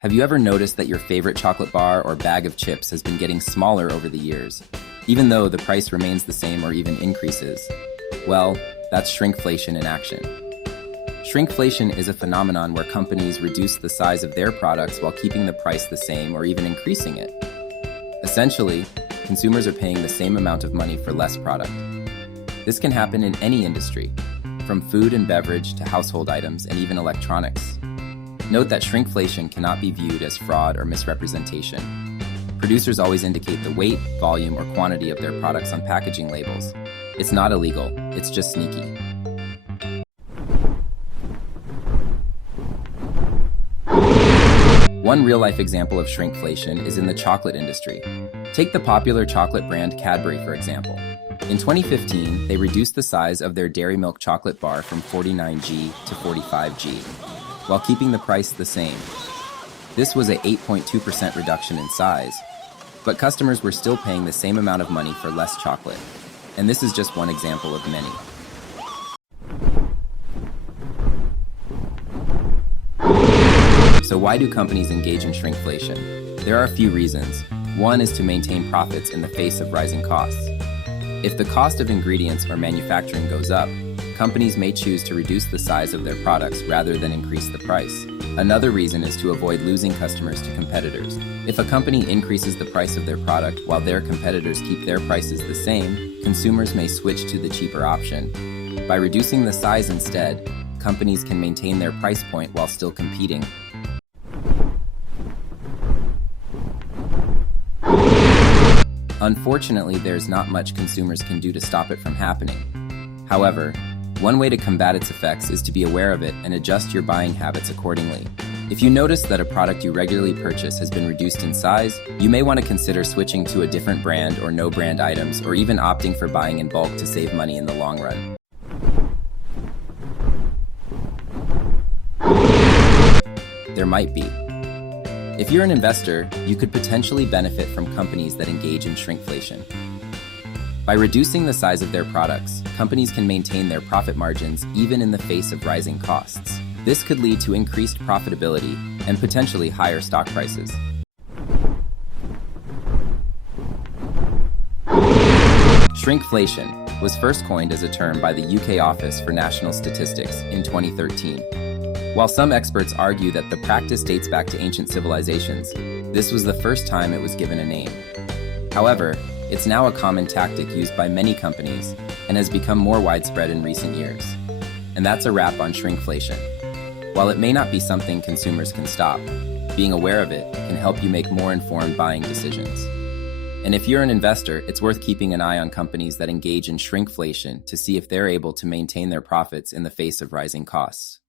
Have you ever noticed that your favorite chocolate bar or bag of chips has been getting smaller over the years, even though the price remains the same or even increases? Well, that's shrinkflation in action. Shrinkflation is a phenomenon where companies reduce the size of their products while keeping the price the same or even increasing it. Essentially, consumers are paying the same amount of money for less product. This can happen in any industry, from food and beverage to household items and even electronics. Note that shrinkflation cannot be viewed as fraud or misrepresentation. Producers always indicate the weight, volume, or quantity of their products on packaging labels. It's not illegal, it's just sneaky. One real-life example of shrinkflation is in the chocolate industry. Take the popular chocolate brand Cadbury, for example. In 2015, they reduced the size of their dairy milk chocolate bar from 49G to 45G, while keeping the price the same. This was an 8.2% reduction in size, but customers were still paying the same amount of money for less chocolate. And this is just one example of many. So why do companies engage in shrinkflation? There are a few reasons. One is to maintain profits in the face of rising costs. If the cost of ingredients or manufacturing goes up, companies may choose to reduce the size of their products rather than increase the price. Another reason is to avoid losing customers to competitors. If a company increases the price of their product while their competitors keep their prices the same, consumers may switch to the cheaper option. By reducing the size instead, companies can maintain their price point while still competing. Unfortunately, there's not much consumers can do to stop it from happening. However, one way to combat its effects is to be aware of it and adjust your buying habits accordingly. If you notice that a product you regularly purchase has been reduced in size, you may want to consider switching to a different brand or no brand items, or even opting for buying in bulk to save money in the long run. There might be. If you're an investor, you could potentially benefit from companies that engage in shrinkflation. By reducing the size of their products, companies can maintain their profit margins even in the face of rising costs. This could lead to increased profitability and potentially higher stock prices. Shrinkflation was first coined as a term by the UK Office for National Statistics in 2013. While some experts argue that the practice dates back to ancient civilizations, this was the first time it was given a name. However, it's now a common tactic used by many companies and has become more widespread in recent years. And that's a wrap on shrinkflation. While it may not be something consumers can stop, being aware of it can help you make more informed buying decisions. And if you're an investor, it's worth keeping an eye on companies that engage in shrinkflation to see if they're able to maintain their profits in the face of rising costs.